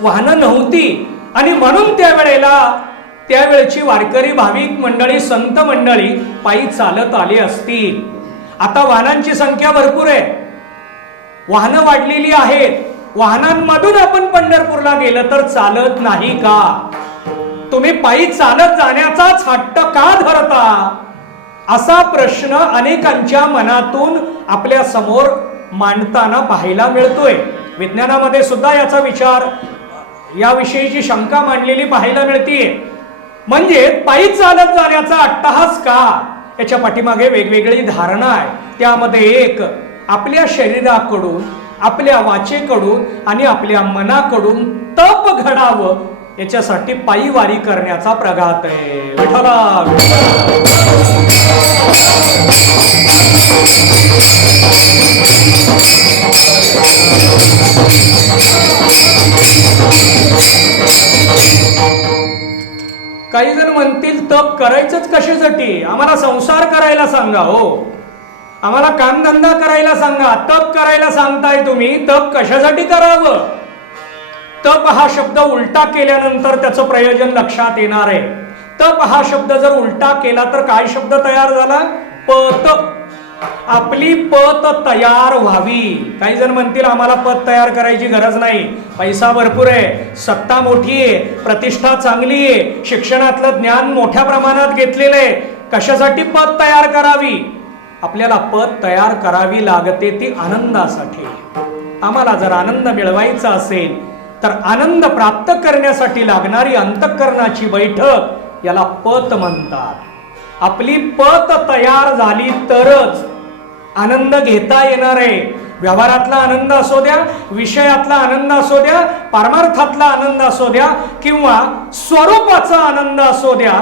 वाहनं नव्हती आणि म्हणून त्यावेळेची वारकरी भाविक मंडळी, संत मंडळी पायी चालत आली असतील. आता वाहनांची संख्या भरपूर आहे, वाहनं वाढलेली आहेत. वाहनांमधून आपण पंढरपूरला गेलं तर चालत नाही का? तुम्ही पायी चालत जाण्याचाच हट्ट का धरता? असा प्रश्न अनेकांच्या मनातून आपल्या समोर मांडताना पाहायला मिळतोय. विज्ञानामध्ये सुद्धा याचा विचार, याविषयीची शंका मांडलेली पाहायला मिळतीये. म्हणजे पायी चालत जाण्याचा अट्टहास का? याच्या पाठीमागे वेगवेगळी धारणा आहे. त्यामध्ये एक, आपल्या शरीराकडून, आपल्या वाचेकडून आणि आपल्या मनाकडून तप घडावं याच्यासाठी पायी वारी करण्याचा प्रघात आहे. विठ्ठला काही जण म्हणतील तप करायचंच कशासाठी? आम्हाला संसार करायला सांगा हो, आम्हाला कामधंदा करायला सांगा. तप करायला सांगताय तुम्ही, तप कशासाठी करावं? तप हा शब्द उलटा केल्यानंतर त्याचं प्रयोजन लक्षात येणार आहे. तप हा शब्द जर उलटा केला तर काय शब्द तयार झाला? पत. आपली पत तयार व्हावी. काही जण म्हणतील आम्हाला पत तयार करायची गरज नाही, पैसा भरपूर आहे, सत्ता मोठी आहे, प्रतिष्ठा चांगली आहे, शिक्षणातलं ज्ञान मोठ्या प्रमाणात घेतलेलं आहे, कशासाठी पत तयार करावी? आपल्याला पत तयार करावी लागते ती आनंदासाठी. आम्हाला जर आनंद मिळवायचा असेल तर आनंद प्राप्त करण्यासाठी लागणारी अंतःकरणाची बैठक याला पत म्हणतात. आपली पत तयार झाली तरच आनंद घेता येणार आहे. व्यवहारातला आनंद असो द्या, विषयातला आनंद असो द्या, पारमार्थातला आनंद असो द्या किंवा स्वरूपाचा आनंद असो द्या,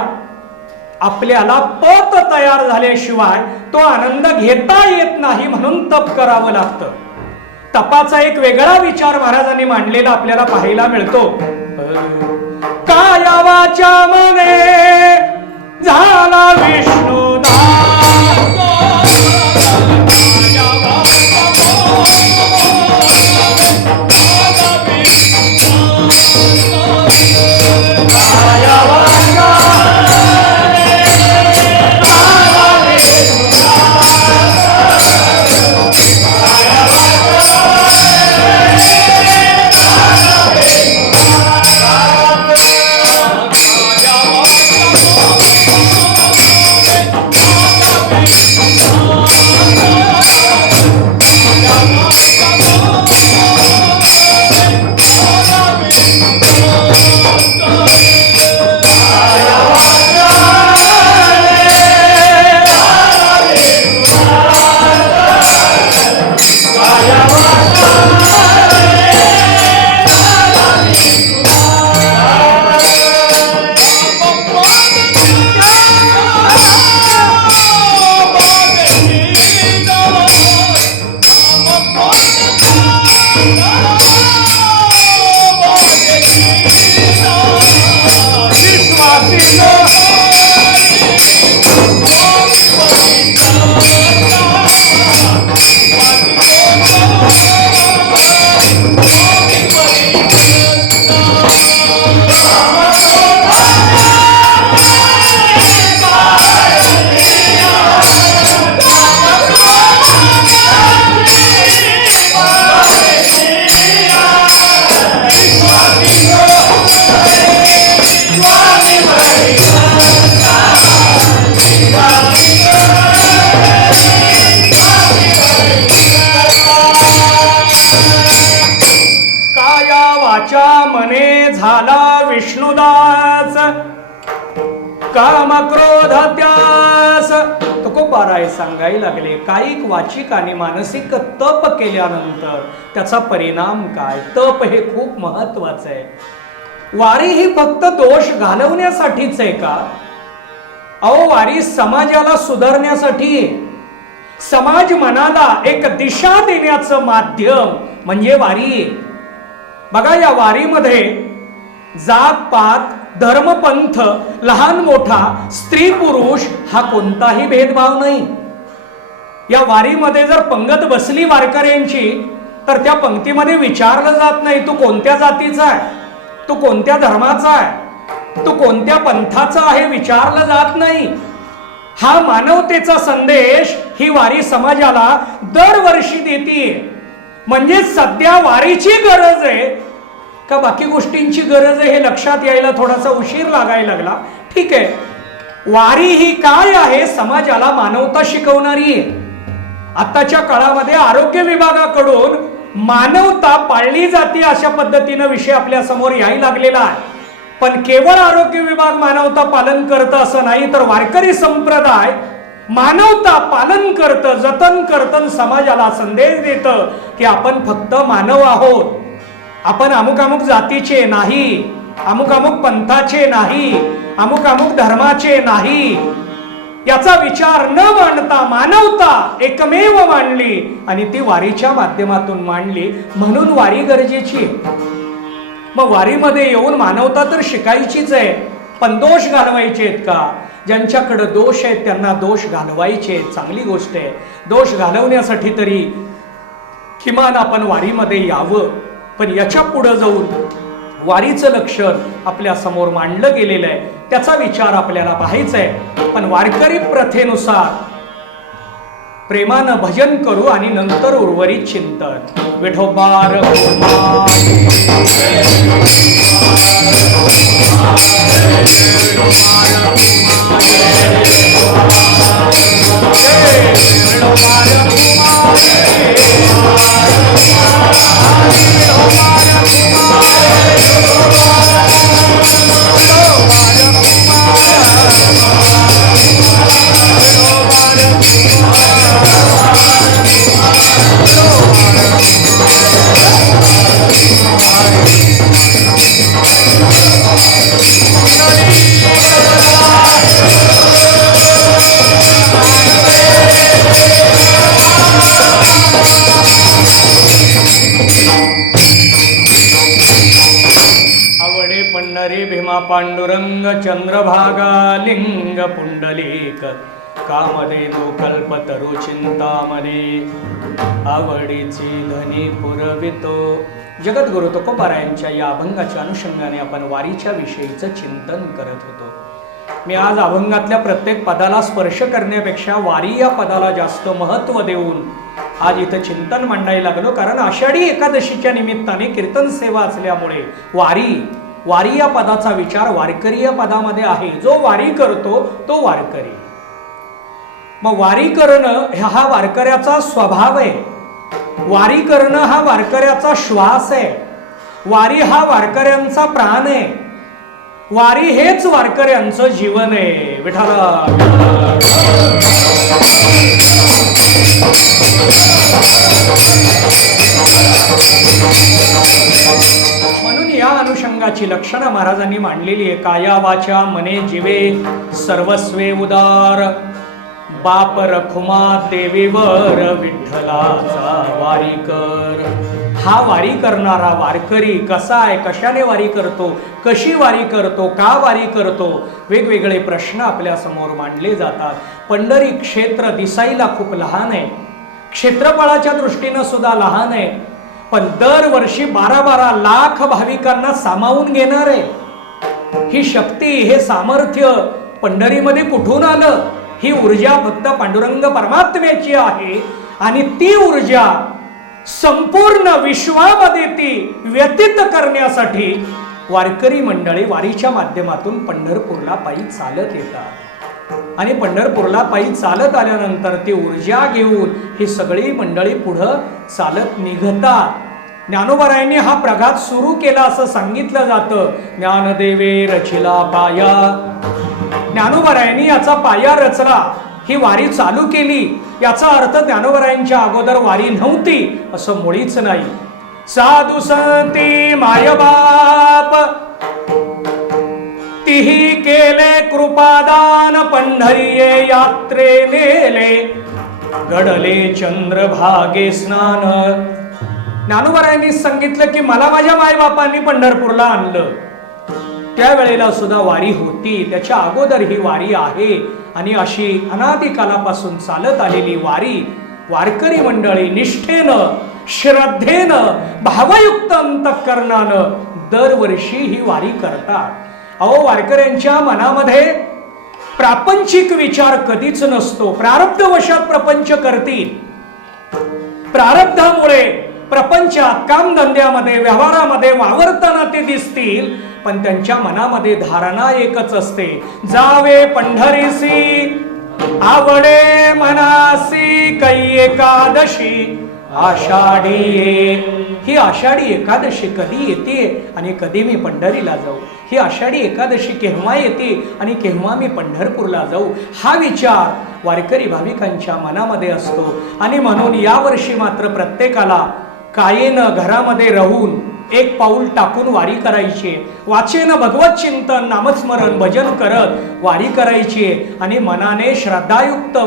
आपल्याला पत तयार झाल्याशिवाय तो आनंद घेता येत नाही. म्हणून तप करावं लागतं. तपाचा एक वेगळा विचार महाराजांनी मांडलेला आपल्याला पाहायला मिळतो. काया वाचा मने झाला विष्णुदास, विष्णुदास काम क्रोध त्यास. तुकोबाराय सांगायला लागले, कायिक वाचिक आणि मानसिक तप केल्यानंतर त्याचा परिणाम काय? तप हे खूप महत्वाचं आहे. वारी ही फक्त दोष घालवण्यासाठीच आहे का? अहो, वारी समाजाला सुधारण्यासाठी, समाज मनाला एक दिशा देण्याचं माध्यम म्हणजे वारी. बघा, या वारीमध्ये जात पात, धर्मपंथ, लहान मोठा, स्त्री पुरुष हा कोणताही भेदभाव नाही. या वारीमध्ये जर पंगत बसली वारकऱ्यांची तर त्या पंक्तीमध्ये विचारलं जात नाही तू कोणत्या जातीचा आहे, तू कोणत्या धर्माचा आहे, तू कोणत्या पंथाचा आहे, विचारलं जात नाही. हा मानवतेचा संदेश ही वारी समाजाला दरवर्षी देतीये. म्हणजे सध्या वारीची गरज आहे का बाकी गोष्टींची गरज आहे हे लक्षात यायला थोडासा उशीर लागायला लागला. ठीक आहे, वारी ही काय आहे, समाजाला मानवता शिकवणारी आहे. आताच्या काळामध्ये आरोग्य विभागाकडून मानवता पाळली जाते अशा पद्धतीनं विषय आपल्या समोर यायला लागलेला आहे. पण केवळ आरोग्य विभाग मानवता पालन करतं असं नाही, तर वारकरी संप्रदाय मानवता पालन करतं, जतन करतं, समाजाला संदेश देतं की आपण फक्त मानव आहोत. आपण अमुक अमुक जातीचे नाही, अमुक अमुक पंथाचे नाही, अमुक अमुक धर्माचे नाही. याचा विचार न मांडता मानवता एकमेव मांडली आणि ती वारीच्या माध्यमातून मांडली. म्हणून वारी गरजेची आहे. मग वारीमध्ये येऊन मानवता तर शिकायचीच आहे, पण दोष घालवायचे आहेत का? ज्यांच्याकडे दोष आहेत त्यांना दोष घालवायचे, चांगली गोष्ट आहे. दोष घालवण्यासाठी तरी किमान आपण वारीमध्ये यावं. पण याच्या पुढे जाऊन वारीचं लक्षण आपल्या समोर मांडलं गेलेलं आहे, त्याचा विचार आपल्याला पाहायचा आहे. पण वारकरी प्रथेनुसार प्रेमानं भजन करू आणि नंतर उर्वरित चिंतन. विठोबा रघुमा पांडुरंग चंद्रभागा लिंग पुंडलिक कामधेनु कल्पतरु चिंतामणे आवडीची धनी पुरवितो. जगद्गुरु तुकोबारायांच्या या अभंगाच्या अनुषंगाने आपण वारीच्या विषयीचं चिंतन करत होतो. मी आज अभंगातल्या प्रत्येक पदाला स्पर्श करण्यापेक्षा वारी या पदाला जास्त महत्त्व देऊन आज इथं चिंतन मांडायला लागलो. कारण आषाढी एकादशीच्या निमित्ताने कीर्तन सेवा असल्यामुळे वारी या पदाचा विचार वारकरी या पदामध्ये आहे. जो वारी करतो तो वारकरी. मग वारी करणं हा वारकऱ्याचा स्वभाव आहे. वारी करणं हा वारकऱ्याचा श्वास आहे. वारी हा वारकऱ्यांचा प्राण आहे. वारी हेच वारकऱ्यांचं जीवन आहे. विठ्ठला म्हणून या अनुषंगाची लक्षणं महाराजांनी मांडलेली आहे. काया वाचा मने जीवे सर्वस्वे उदार बाप रखुमा देवीवर विठ्ठलाचा वारी कर. हा वारी करणारा वारकरी कसा आहे, कशाने वारी करतो, कशी वारी करतो, का वारी करतो, वेगवेगळे प्रश्न आपल्या समोर मांडले जातात. पंढरी क्षेत्र दिसायला खूप लहान आहे, क्षेत्रफळाच्या दृष्टीनं सुद्धा लहान आहे, पण दरवर्षी 12-12 लाख भाविकांना सामावून घेणार आहे. ही शक्ती, हे सामर्थ्य पंढरीमध्ये कुठून आलं? ही ऊर्जा फक्त पांडुरंग परमात्म्याची आहे आणि ती ऊर्जा संपूर्ण विश्वामध्ये ती व्यतीत करण्यासाठी वारकरी मंडळी वारीच्या माध्यमातून पंढरपूरला पायी चालत येतात. आणि पंढरपूरला पायी चालत आल्यानंतर ती ऊर्जा घेऊन ही सगळी मंडळी पुढं चालत निघतात. ज्ञानोबारायांनी हा प्रघात सुरू केला असं सांगितलं जातं. ज्ञानदेवे रचिला पाया. ज्ञानोबारायांनी याचा पाया रचला, ही वारी चालू केली. याचा अर्थ ज्ञानोबारायांच्या अगोदर वारी नव्हती असं मुळीच नाही. साधू संती मायबाप तिही केले कृपादान पंढरीये यात्रे नेले घडले चंद्रभागे स्नान. ज्ञानोबारायांनी सांगितलं की मला माझ्या मायबापांनी पंढरपूरला आणलं. त्यावेळेला सुद्धा वारी होती, त्याच्या अगोदर ही वारी आहे. आणि अशी अनादी कालापासून चालत आलेली वारी वारकरी मंडळी निष्ठेनं, श्रद्धेनं, भावयुक्त अंतःकरणानं दरवर्षी ही वारी करतात. अहो, वारकऱ्यांच्या मनामध्ये प्रापंचिक विचार कधीच नसतो. प्रारब्धवशात प्रपंच करतील, प्रारब्धामुळे प्रपंचात, कामधंद्यामध्ये, व्यवहारामध्ये वावरताना ते दिसतील, पण त्यांच्या मनामध्ये धारणा एकच असते, जावे पंढरीसी आवडे मनासी कै एकादशी आषाढी ये. ही आषाढी एकादशी कधी येते आणि कधी मी पंढरीला जाऊ? ही आषाढी एकादशी केव्हा येते आणि केव्हा मी पंढरपूरला जाऊ? हा विचार वारकरी भाविकांच्या मनामध्ये असतो. आणि म्हणून यावर्षी मात्र प्रत्येकाला कायेनं घरामध्ये राहून एक पाऊल टाकून वारी करायची, वाचेनं भगवत चिंतन, नामस्मरण, भजन करत वारी करायची आणि मनाने श्रद्धायुक्त,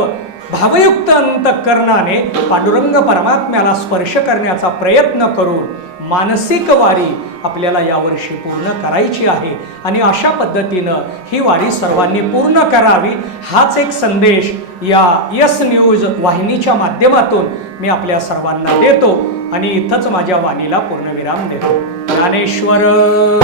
भावयुक्त अंतःकरणाने पांडुरंग परमात्म्याला स्पर्श करण्याचा प्रयत्न करून मानसिक वारी आपल्याला यावर्षी पूर्ण करायची आहे. आणि अशा पद्धतीनं ही वारी सर्वांनी पूर्ण करावी, हाच एक संदेश या यस न्यूज वाहिनीच्या माध्यमातून मी आपल्या सर्वांना देतो आणि इथंच माझ्या वाणीला पूर्णविराम देतो. ज्ञानेश्वर